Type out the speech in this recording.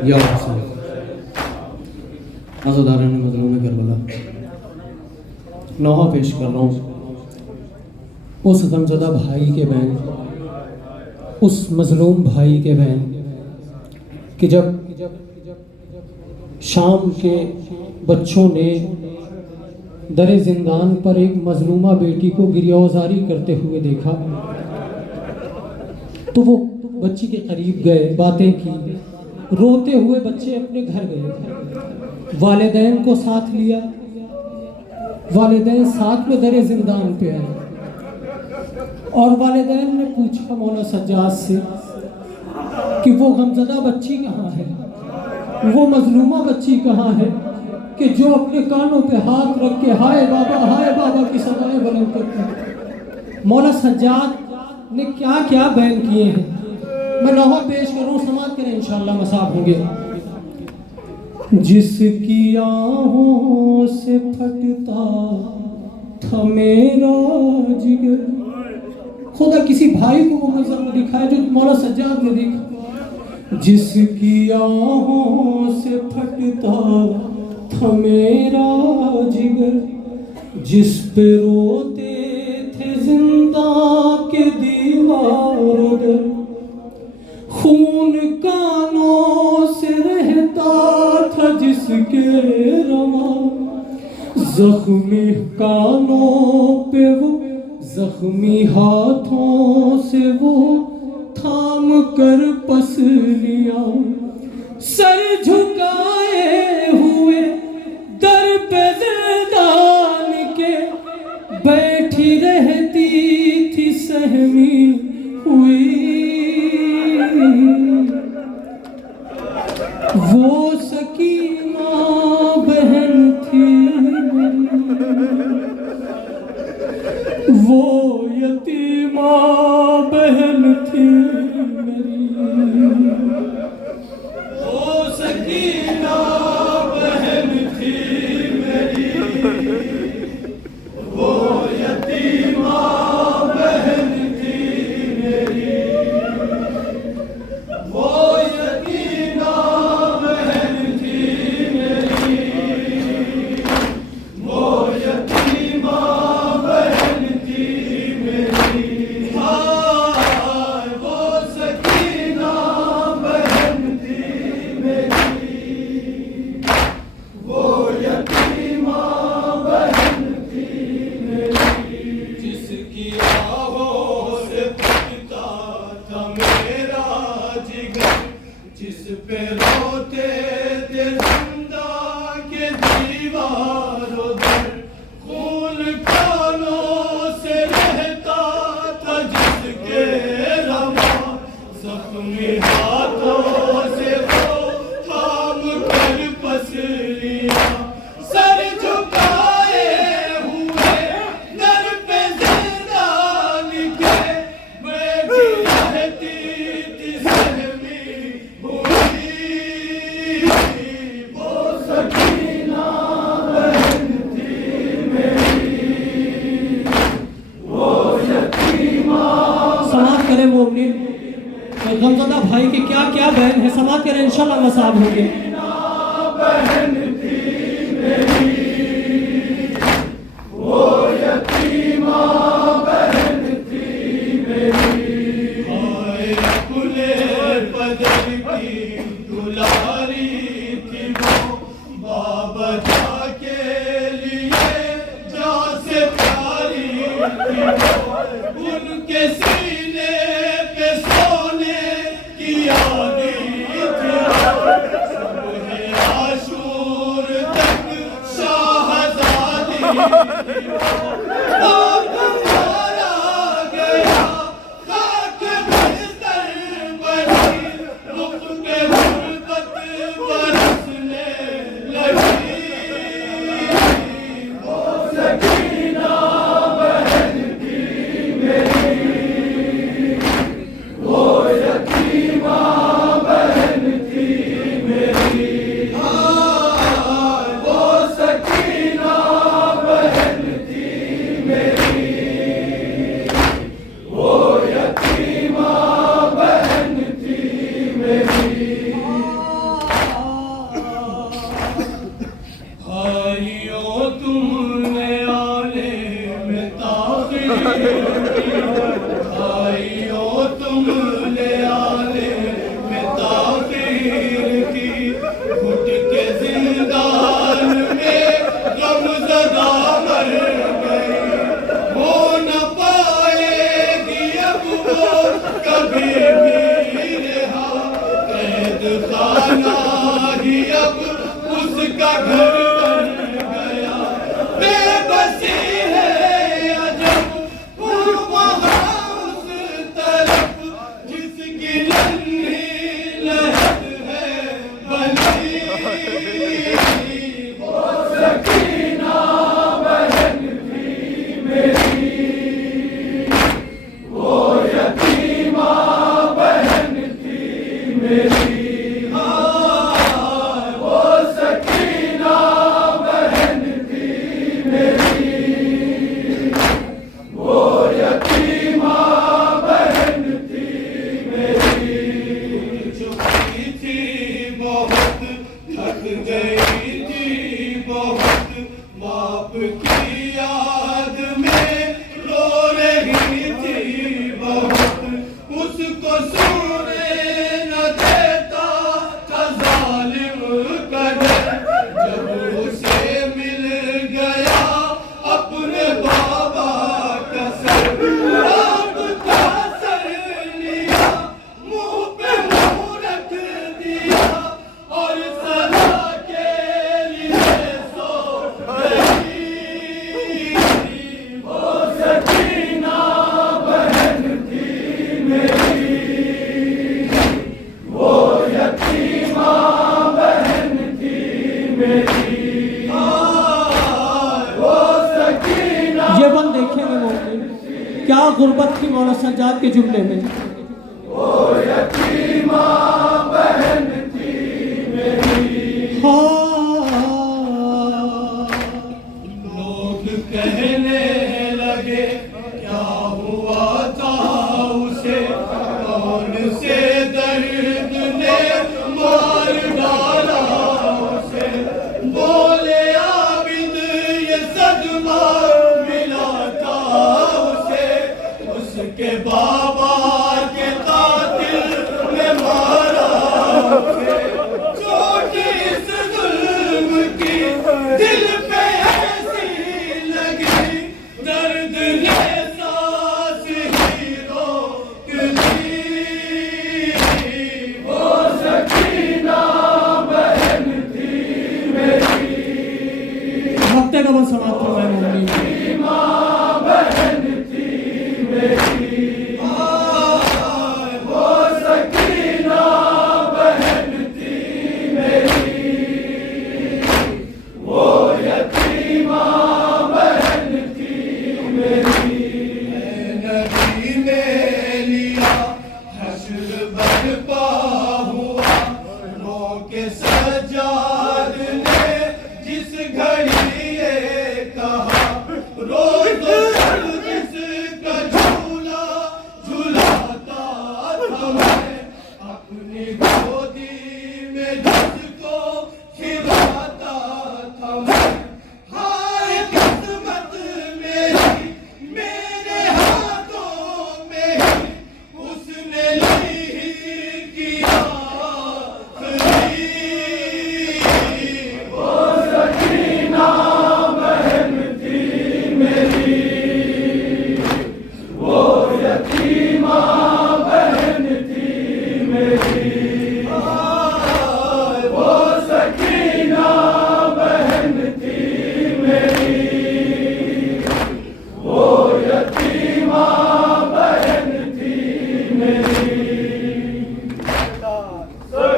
या हुसैन। आज़ादारान मज़लूम करबला नौहा पेश कर रहा हूँ उस गमज़दा भाई के बहन, उस मज़लूम भाई के बहन कि जब शाम के बच्चों ने दर ज़िंदान पर एक मज़लूमा बेटी को गिरियाज़ारी करते हुए देखा तो वो बच्ची के करीब गए, बातें की। रोते हुए बच्चे अपने घर गए, वालिदैन को साथ लिया, वालिदैन साथ में दर ज़िंदान पे आए और वालिदैन ने पूछा मौला सज्जाद से कि वो गमज़दा बच्ची कहाँ है, वो मजलूमा बच्ची कहाँ है कि जो अपने कानों पे हाथ रख के हाय बाबा की सदाएं बुलंद करती। मौला सज्जाद ने क्या क्या बयान किए हैं, मैं नौहा पेश करूँ, समात करें इंशाअल्लाह मसाब होंगे। जिसकी आहों से फटता था मेरा जिगर, खुदा किसी भाई को वो मंजर दिखाए जो मौला सज्जाद ने देखा। जिसकी आहों से फटता था मेरा जिगर, जिस पे रोते थे जिंदा के दीवार दर, खून कानों से रहता था जिसके रवा, जख्मी कानों पे वो जख्मी हाथों से वो थाम कर पस लिया, सर झुकाए हुए दर पे ज़िंदान के बैठी रहती थी सहमी हुई। वो सकीना बहन थी वो यतीमा बहन थी मेरी, वो सकीना बहन थी मेरी, वो यतीमा बहन थी मेरी, वो यतीमा बहन थी मेरी, वो यतीमा बहन थी मेरी। हाय वो सकीना बहन थी मेरी, वो यतीमा बहन थी मेरी। जिसकी आहों से फटता था मेरा जिगर, जिस पे रोते थे जिंदा के दीवारों दर, खून कानों से रहता था जिसके रवा, जख्मी हाथों से वो थाम कर पस लिया, सर झुकाए हुए दर पे ज़िंदान के बैठी रहती थी सहमी हुई। वो सकीना बहन थी मेरी, वो यतीमा। समात करें मोमिन, गमज़दा भाई के क्या क्या बयान है, समात करें इंशाअल्लाह मसाब होंगे। बहन थी मेरी, वो यतीमा बहन थी मेरी। हाय खुले बदर की दुलारी थी वो, बाबा के लिए जा से प्यारी थी वो, उनके सीने पे सोने की यादी थी वो, सुबह आशूर तक शाहज़ादी थी वो, और तुम्हारा गया खाक बिस्तर बनी, रुख के गुर्बत बरसने लगी। वो सकीना बहन थी मेरी, वो यतीमा बहन थी मेरी। वो सकीना बहन थी आइयो तुम ले आने में ताखीर की, घुट के जिंदान में गमज़दा मर गई, हो न पाएगी अब वो कभी भी रिहा, कैद खाना ही अब उसका घर बन गया, बेबसी है अजब वो वहाँ उस तरफ, जिसकी नन्ही लहर है बनी, वो सकीना बहन थी मेरी, वो यतीमा बहन थी मेरी, वो सकीना बहन थी मेरी, वो यतीमा बहन थी मेरी, चुकी थी बहुत, थक गई थी बहुत, बाप की याद में रो रही थी बहुत, उसको सोने न देता था जालिम कदर, जब उसे मिल गया अपने बाबा का सर, आप का सर लिया, मुंह पे मुंह रख दिया, और सदा के लिए सो गई, वो सकीना बहन थी मेरी, वो यतीमा बहन थी मेरी, वो सकीना। ये बंद देखेंगे मोमिन, क्या गुर्बत थी मौला सज्जाद के जुमले में। वो यतीमा बहन थी मेरी, हाँ, लोग कहने लगे क्या हुआ था उसे, कौन से दर्द ने मार डाला उसे, बोले आबिद ये सदमा मिला था उसे, उसके बाबा के कातिल ने मारा उसे, चोट इस जुल्म की दिल पे ऐसी लगी, दर्द ने सांस ही रोक दी, वो सकीना बहन थी मेरी, वक्ते का वो समाप्त हो गया मोमिन। बहन थी मेरी, वो सकीना बहन थी मेरी, वो यतीमा बहन थी मेरी, नबी